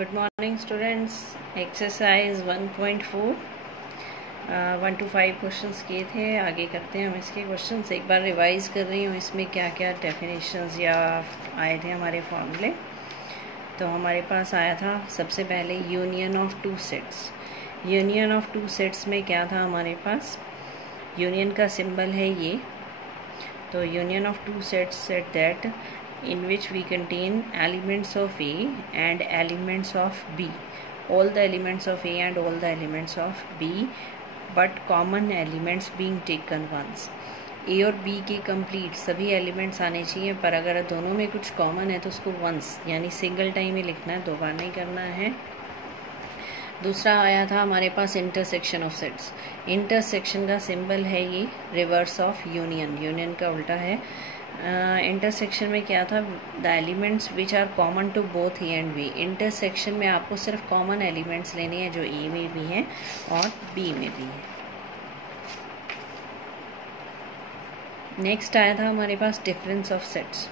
Good morning students. Exercise 1.4 1 to 5 questions किए थे। आगे करते हैं हम इसके क्वेश्चंस। एक बार रिवाइज कर रही हूँ इसमें क्या क्या डेफिनेशंस या आए थे हमारे फॉर्मूले। तो हमारे पास आया था सबसे पहले union of two sets. Union of two sets में क्या था हमारे पास, यूनियन का सिंबल है ये। तो union of two sets set that in which we contain elements of A and elements of B, all the elements of A and all the elements of B, but common elements being taken once. A और B के complete सभी elements आने चाहिए, पर अगर दोनों में कुछ कॉमन है तो उसको वंस यानी सिंगल टाइम ही लिखना है, दो बार नहीं करना है। दूसरा आया था हमारे पास इंटरसेक्शन ऑफ सेट्स। इंटरसेक्शन का सिंबल है ये रिवर्स ऑफ यूनियन, यूनियन का उल्टा है। इंटरसेक्शन में क्या था, the elements which are common to both A and B. Intersection में आपको सिर्फ कॉमन एलिमेंट्स लेने हैं जो ए में भी हैं और बी में भी है। नेक्स्ट आया था हमारे पास डिफरेंस ऑफ सेट्स।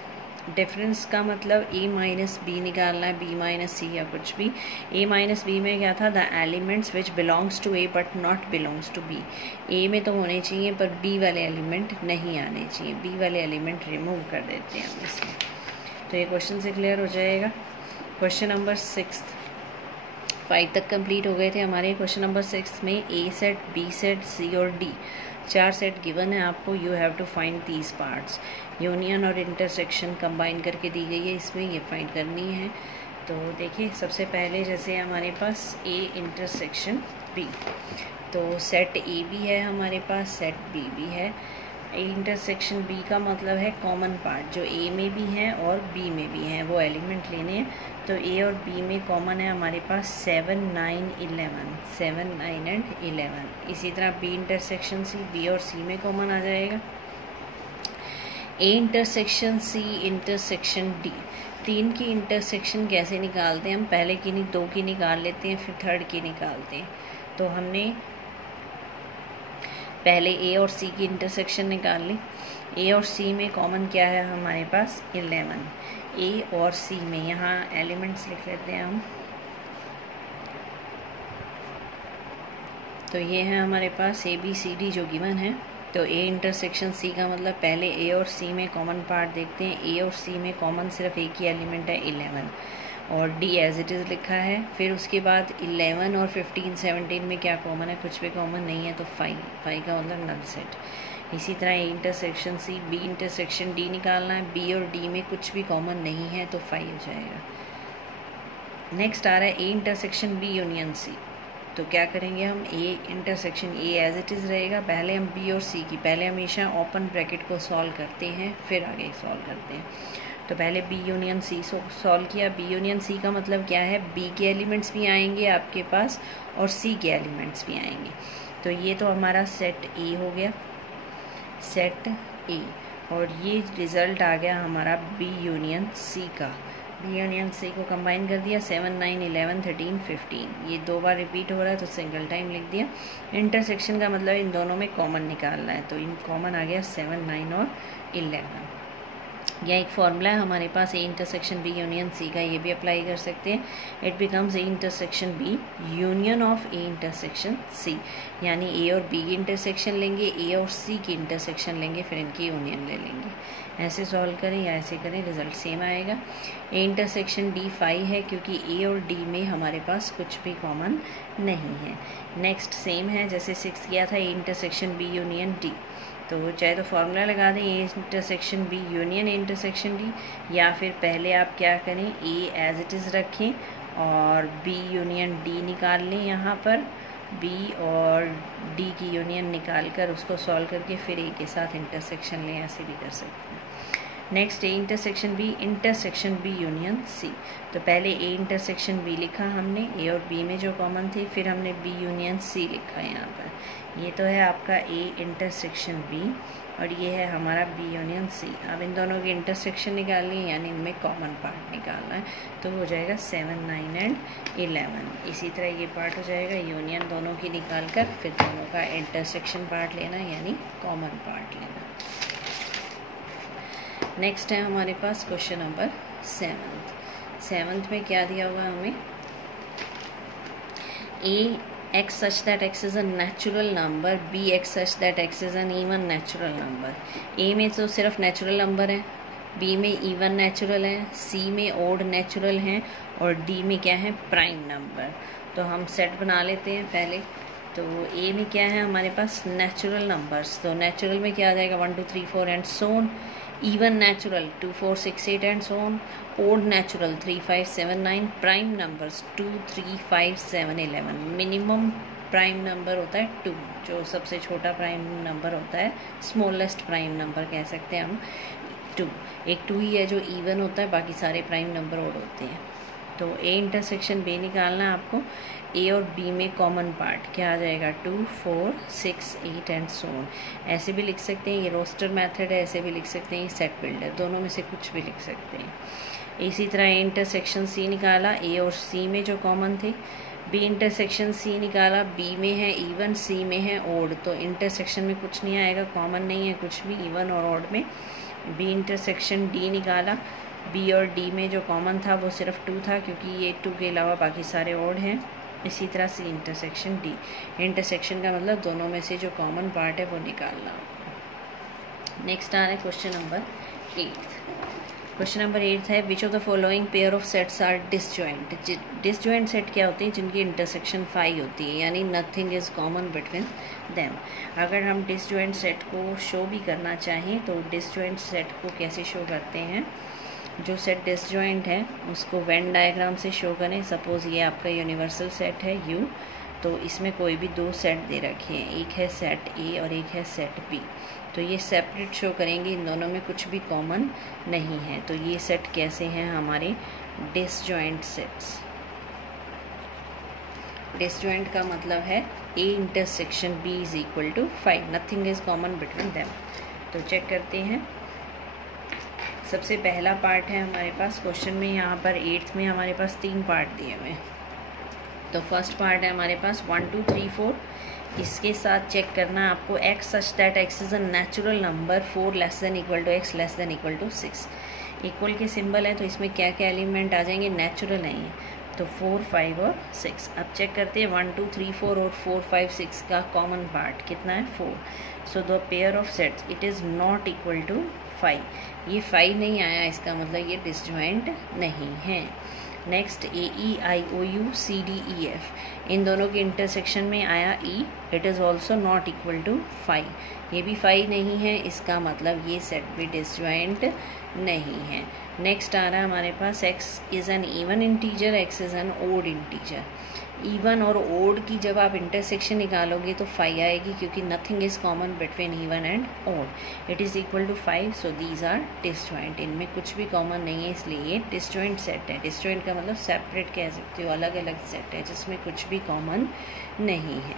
डिफरेंस का मतलब ए माइनस बी निकालना है, बी माइनस सी या कुछ भी। ए माइनस बी में क्या था, the elements which belongs to A but not belongs to B. A में तो होने चाहिए पर बी वाले एलिमेंट नहीं आने चाहिए, बी वाले एलिमेंट रिमूव कर देते हैं हम इसमें। तो ये क्वेश्चन से क्लियर हो जाएगा। क्वेश्चन नंबर 6 5 तक कंप्लीट हो गए थे हमारे। क्वेश्चन नंबर 6 में A set, B set, C और डी 4 सेट गिवन है आपको। You have to find these parts. Union और इंटरसेक्शन कंबाइन करके दी गई है इसमें, ये फाइंड करनी है। तो देखिए सबसे पहले जैसे हमारे पास ए इंटरसेक्शन बी, तो सेट ए भी है हमारे पास, सेट बी भी है। ए इंटरसेक्शन बी का मतलब है कॉमन पार्ट जो ए में भी हैं और बी में भी हैं, वो एलिमेंट लेने हैं। तो ए और बी में कॉमन है हमारे पास 7 9 11, 7 9 एंड 11। इसी तरह बी इंटरसेक्शन सी, बी और सी में कॉमन आ जाएगा। A intersection C intersection D, 3 की इंटरसेक्शन कैसे निकालते हैं हम, पहले की नहीं 2 की निकाल लेते हैं, फिर थर्ड की निकालते हैं। तो हमने पहले ए और सी की इंटरसेक्शन निकाल ली। ए और सी में कॉमन क्या है हमारे पास 11। ए और सी में यहाँ एलिमेंट्स लिख लेते हैं हम। तो ये है हमारे पास ए बी सी डी जो गिवन है। तो ए इंटरसेक्शन सी का मतलब पहले ए और सी में कॉमन पार्ट देखते हैं। ए और सी में कॉमन सिर्फ एक ही एलिमेंट है 11 और डी एज इट इज़ लिखा है। फिर उसके बाद 11 और 15 17 में क्या कॉमन है, कुछ भी कॉमन नहीं है, तो 5 का मतलब नल सेट। इसी तरह A intersection C, B intersection D निकालना है। बी और डी में कुछ भी कॉमन नहीं है तो 5 हो जाएगा। नेक्स्ट आ रहा है A intersection B union C. तो क्या करेंगे हम, A intersection A as it is रहेगा। पहले हम बी और सी की, पहले हमेशा ओपन ब्रैकेट को सॉल्व करते हैं फिर आगे सॉल्व करते हैं। तो पहले बी यूनियन सी सॉल्व किया। बी यूनियन सी का मतलब क्या है, बी के एलिमेंट्स भी आएंगे आपके पास और सी के एलिमेंट्स भी आएंगे। तो ये तो हमारा सेट ए हो गया, सेट ए। और ये रिज़ल्ट आ गया हमारा बी यूनियन सी का। बी यूनियन सी को कंबाइन कर दिया, 7 9 11 13 15, ये 2 बार रिपीट हो रहा है तो सिंगल टाइम लिख दिया। इंटरसेक्शन का मतलब इन दोनों में कॉमन निकालना है, तो इन कॉमन आ गया 7 9 और 11। यह एक फॉर्मूला है हमारे पास A intersection B union C का, ये भी अप्लाई कर सकते हैं। It becomes A intersection B union of A intersection C, यानी ए और बी की इंटरसेक्शन लेंगे, ए और सी की इंटरसेक्शन लेंगे, फिर इनकी यूनियन ले लेंगे। ऐसे सॉल्व करें या ऐसे करें रिजल्ट सेम आएगा। ए इंटरसेक्शन डी 5 है क्योंकि ए और डी में हमारे पास कुछ भी कॉमन नहीं है। नेक्स्ट सेम है जैसे 6 किया था, A intersection B union D. तो चाहे तो फार्मूला लगा दें A intersection B union A intersection D, या फिर पहले आप क्या करें, ए एज इट इज़ रखें और बी यूनियन डी निकाल लें। यहाँ पर बी और डी की यूनियन निकाल कर उसको सॉल्व करके फिर ए के साथ इंटरसेक्शन लें, ऐसे भी कर सकते हैं। Next A intersection B union C. तो पहले ए इंटरसेक्शन बी लिखा हमने, ए और बी में जो कॉमन थी, फिर हमने बी यूनियन सी लिखा यहाँ पर। ये तो है आपका ए इंटरसेक्शन बी और ये है हमारा बी यूनियन सी। अब इन दोनों की इंटरसेक्शन निकालनी है यानी इनमें कॉमन पार्ट निकालना है, तो हो जाएगा 7 9 एंड 11। इसी तरह ये पार्ट हो जाएगा, यूनियन दोनों की निकाल कर फिर दोनों का इंटरसेक्शन पार्ट लेना यानी कॉमन पार्ट लेना। नेक्स्ट है हमारे पास क्वेश्चन नंबर 7। 7th में क्या दिया हुआ है हमें, A x such that x is a natural number, B x such that x is an even natural number. A में तो सिर्फ नेचुरल नंबर है, B में इवन नेचुरल है, C में ओड नेचुरल है और D में क्या है, प्राइम नंबर. तो हम सेट बना लेते हैं पहले. तो A में क्या है हमारे पास, नेचुरल नंबर्स. तो नेचुरल में क्या आ जाएगा, 1 2 3 4 and so on. Even natural 2 4 6 8 and so on. Odd natural 3 5 7 9. Prime numbers 2 3 5 7 11. Minimum prime number होता है 2, जो सबसे छोटा प्राइम नंबर होता है, स्मॉलेस्ट प्राइम नंबर कह सकते हैं हम 2. एक 2 ही है जो इवन होता है, बाकी सारे प्राइम नंबर ओड होते हैं. तो A इंटरसेक्शन B निकालना है आपको. A और B में कॉमन पार्ट क्या आ जाएगा, 2 4 6 8 एंड सो ऑन. ऐसे भी लिख सकते हैं, ये रोस्टर मेथड है, ऐसे भी लिख सकते हैं, ये सेट बिल्डर, दोनों में से कुछ भी लिख सकते हैं. इसी तरह A इंटरसेक्शन C निकाला, A और C में जो कॉमन थे. B इंटरसेक्शन C निकाला, B में है इवन, C में है ओड. तो इंटरसेक्शन में कुछ नहीं आएगा, कॉमन नहीं है कुछ भी इवन और ओड में. B इंटरसेक्शन D निकाला, B और D में जो कॉमन था वो सिर्फ 2 था, क्योंकि ये 2 के अलावा बाकी सारे ओड हैं. इसी तरह C इंटरसेक्शन D. इंटरसेक्शन का मतलब दोनों में से जो कॉमन पार्ट है वो निकालना. नेक्स्ट आ रहा है क्वेश्चन नंबर 8. क्वेश्चन नंबर 8 है, which of the following pair of sets are disjoint. Disjoint set क्या होती है, जिनकी इंटरसेक्शन 5 होती है, यानी nothing is common between them. अगर हम डिसजॉइंट सेट को शो भी करना चाहें तो डिसजॉइंट सेट को कैसे शो करते हैं, जो सेट डिसजॉइंट है उसको वेन डायग्राम से शो करें. सपोज ये आपका यूनिवर्सल सेट है U, तो इसमें कोई भी 2 सेट दे रखे हैं, एक है सेट A और एक है सेट B. तो ये सेपरेट शो करेंगे, इन दोनों में कुछ भी कॉमन नहीं है. तो ये सेट कैसे हैं हमारे डिसजॉइंट सेट्स. डिसजॉइंट का मतलब है A intersection B is equal to 5, nothing is common between them. तो चेक करते हैं. सबसे पहला पार्ट है हमारे पास क्वेश्चन में, यहाँ पर 8th में हमारे पास 3 पार्ट दिए हुए हैं. तो फर्स्ट पार्ट है हमारे पास 1 2 3 4. इसके साथ चेक करना है आपको, x such that x is a natural number 4 less than equal to x less than equal to 6. Equal के सिंबल है, तो इसमें क्या क्या एलिमेंट आ जाएंगे, नेचुरल नहीं है. तो 4 5 और 6. अब चेक करते हैं 1 2 3 4 और 4 5 6 का कॉमन पार्ट कितना है, 4. So the pair of sets it is not equal to 5. ये 5 नहीं आया, इसका मतलब ये डिसजॉइंट नहीं है. नेक्स्ट AEIOUCDEF, इन दोनों के इंटरसेक्शन में आया E, it is also not equal to 5. ये भी 5 नहीं है, इसका मतलब ये सेट भी डिसजॉइंट नहीं है. नेक्स्ट आ रहा है हमारे पास x is an even integer, x is an odd integer. Even और ओड की जब आप इंटरसेक्शन निकालोगे तो 5 आएगी, क्योंकि nothing is common between even and odd. It is equal to 5. So these are disjoint. इनमें कुछ भी कॉमन नहीं है, इसलिए ये डिसजॉइंट सेट है. डिसजॉइंट का मतलब सेपरेट कह सकते हो, अलग अलग सेट है जिसमें कुछ भी कॉमन नहीं है.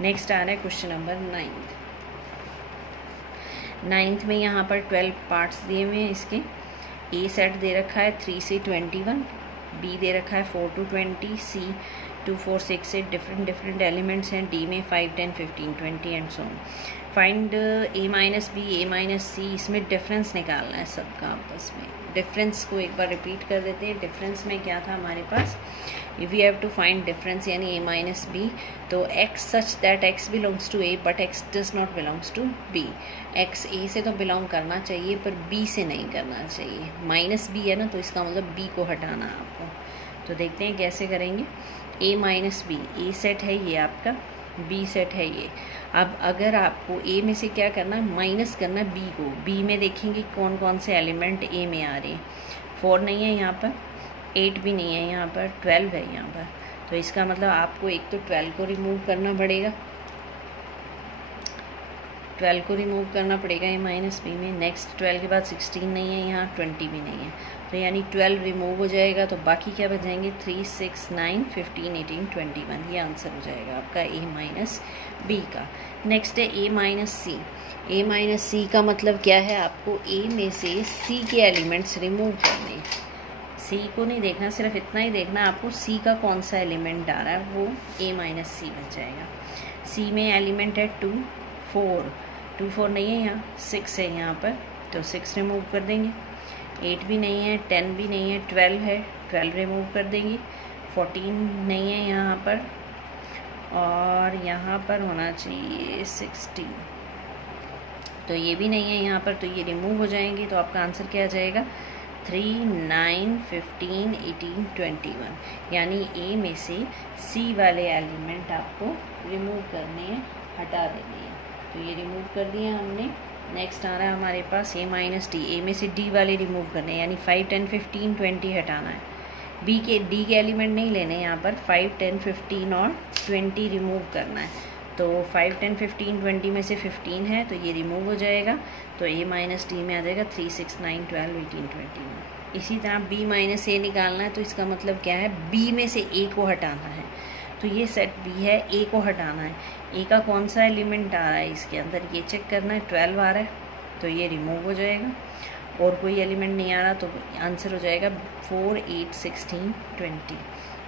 नेक्स्ट आ रहा है क्वेश्चन नंबर 9th में यहाँ पर 12 पार्ट्स दिए हुए हैं. इसके A सेट दे रखा है 3 से 21, B दे रखा है 4 to 20, C 2 4 6 8. डिफरेंट एलिमेंट्स हैं. D में 5 10 15 20 and so on. Find A minus B A minus C. इसमें डिफरेंस निकालना है सबका आपस में. डिफरेंस को एक बार रिपीट कर देते हैं. डिफरेंस में क्या था हमारे पास, if we have to find difference यानी A माइनस B, तो x such that x belongs to A but x does not belongs to B. x A से तो बिलोंग करना चाहिए पर B से नहीं करना चाहिए. माइनस B है ना, तो इसका मतलब B को हटाना है आपको. तो देखते हैं कैसे करेंगे. A minus B, A set है ये आपका, B सेट है ये. अब अगर आपको A में से क्या करना, माइनस करना B को. B में देखेंगे कौन कौन से एलिमेंट A में आ रहे हैं. 4 नहीं है यहाँ पर, 8 भी नहीं है यहाँ पर, 12 है यहाँ पर. तो इसका मतलब आपको एक तो 12 को रिमूव करना पड़ेगा, 12 को रिमूव करना पड़ेगा A माइनस B में. नेक्स्ट 12 के बाद 16 नहीं है यहाँ, 20 भी नहीं है. तो यानी 12 रिमूव हो जाएगा, तो बाकी क्या बच जाएंगे, 3 6 9 15 18 21. ये आंसर हो जाएगा आपका A माइनस B का. नेक्स्ट है A minus C. A minus C का मतलब क्या है, आपको A में से C के एलिमेंट्स रिमूव करने. C को नहीं देखना, सिर्फ इतना ही देखना आपको C का कौन सा एलिमेंट आ रहा है, वो A माइनस C बच जाएगा. C में एलिमेंट है 2 4 नहीं है यहाँ, 6 है यहाँ पर, तो 6 रिमूव कर देंगे. 8 भी नहीं है, 10 भी नहीं है, 12 है, 12 रिमूव कर देंगे. 14 नहीं है यहाँ पर, और यहाँ पर होना चाहिए 16, तो ये भी नहीं है यहाँ पर, तो ये रिमूव हो जाएंगे। तो आपका आंसर क्या आ जाएगा 3, 9, 15, 18, 21। यानी ए में से सी वाले एलिमेंट आपको रिमूव करने हैं, हटा देने हैं। तो ये रिमूव कर दिए हमने। नेक्स्ट आ रहा है हमारे पास ए माइनस डी। ए में से डी वाले रिमूव करने हैं, यानी 5, 10, 15, 20 हटाना है। डी के एलिमेंट नहीं लेने, यहाँ पर 5, 10, 15 और 20 रिमूव करना है। तो 5, 10, 15, 20 में से 15 है, तो ये रिमूव हो जाएगा। तो ए माइनस डी में आ जाएगा 3, 6, 9, 12, 18, 21। इसी तरह बी माइनस ए निकालना है, तो इसका मतलब क्या है, बी में से ए को हटाना है। तो ये सेट बी है, ए को हटाना है। ए का कौन सा एलिमेंट आ रहा है इसके अंदर, ये चेक करना है। 12 आ रहा है, तो ये रिमूव हो जाएगा। और कोई एलिमेंट नहीं आ रहा, तो आंसर हो जाएगा 4, 8, 16, 20।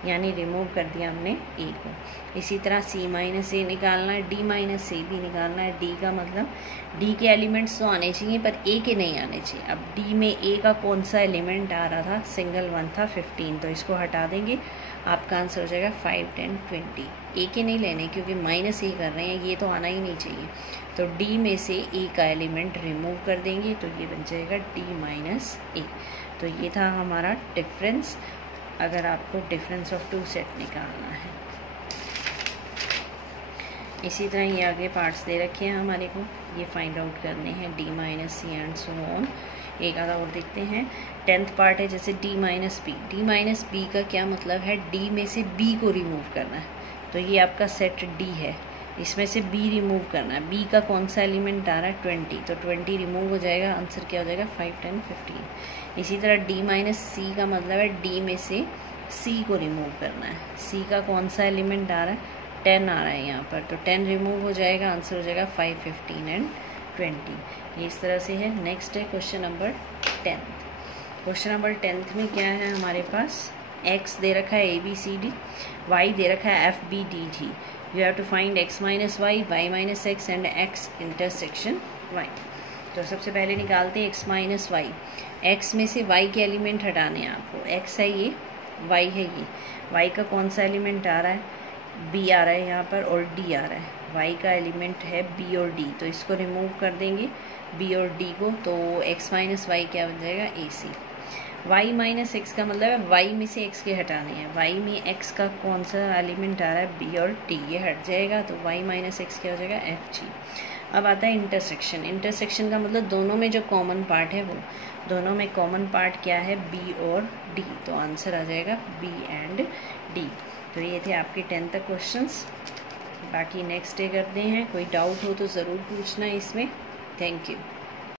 यानी रिमूव कर दिया हमने ए को। इसी तरह सी माइनस ए निकालना है, डी माइनस ए भी निकालना है। डी का मतलब डी के एलिमेंट्स तो आने चाहिए पर ए के नहीं आने चाहिए। अब डी में ए का कौन सा एलिमेंट आ रहा था, सिंगल वन था 15, तो इसको हटा देंगे। आपका आंसर हो जाएगा 5, 10, 20। ए के नहीं लेने क्योंकि माइनस ए कर रहे हैं, ये तो आना ही नहीं चाहिए। तो डी में से ए का एलिमेंट रिमूव कर देंगे, तो ये बन जाएगा डी माइनस ए। तो ये था हमारा डिफरेंस, अगर आपको डिफरेंस ऑफ टू सेट निकालना है। इसी तरह ये आगे पार्ट्स दे रखे हैं हमारे को, ये फाइंड आउट करने हैं, D minus C and so on. एक आधा और देखते हैं। 10th पार्ट है जैसे D minus B. D minus B का क्या मतलब है, डी में से बी को रिमूव करना है। तो ये आपका सेट डी है, इसमें से बी रिमूव करना है। बी का कौन सा एलिमेंट आ रहा है 20, तो 20 रिमूव हो जाएगा। आंसर क्या हो जाएगा 5, 10, 15। इसी तरह डी माइनस सी का मतलब है डी में से सी को रिमूव करना है। सी का कौन सा एलिमेंट आ रहा है 10 आ रहा है यहाँ पर, तो 10 रिमूव हो जाएगा। आंसर हो जाएगा 5, 15 एंड 20। ये इस तरह से है। नेक्स्ट है क्वेश्चन नंबर 10। क्वेश्चन नंबर 10 में क्या है हमारे पास, x दे रखा है ABCD, y दे रखा है FBDG। You have to find x minus Y, Y minus X and x intersection y। तो सबसे पहले निकालते हैं x माइनस वाई। x में से y के एलिमेंट हटाने हैं आपको। x है ये, y है ये। y का कौन सा एलिमेंट आ रहा है, b आ रहा है यहाँ पर और d आ रहा है। y का एलिमेंट है b और d, तो इसको रिमूव कर देंगे b और d को। तो x माइनस वाई क्या बन जाएगा AC। y माइनस एक्स का मतलब है y में से x के हटाने हैं। y में x का कौन सा एलिमेंट आ रहा है b और d, ये हट जाएगा। तो y माइनस एक्स क्या हो जाएगा FG। अब आता है इंटरसेक्शन। इंटरसेक्शन का मतलब दोनों में जो कॉमन पार्ट है वो, दोनों में कॉमन पार्ट क्या है b और d, तो आंसर आ जाएगा b एंड d। तो ये थे आपके 10 तक क्वेश्चंस। बाकी नेक्स्ट डे करते हैं। कोई डाउट हो तो ज़रूर पूछना इसमें। Thank you.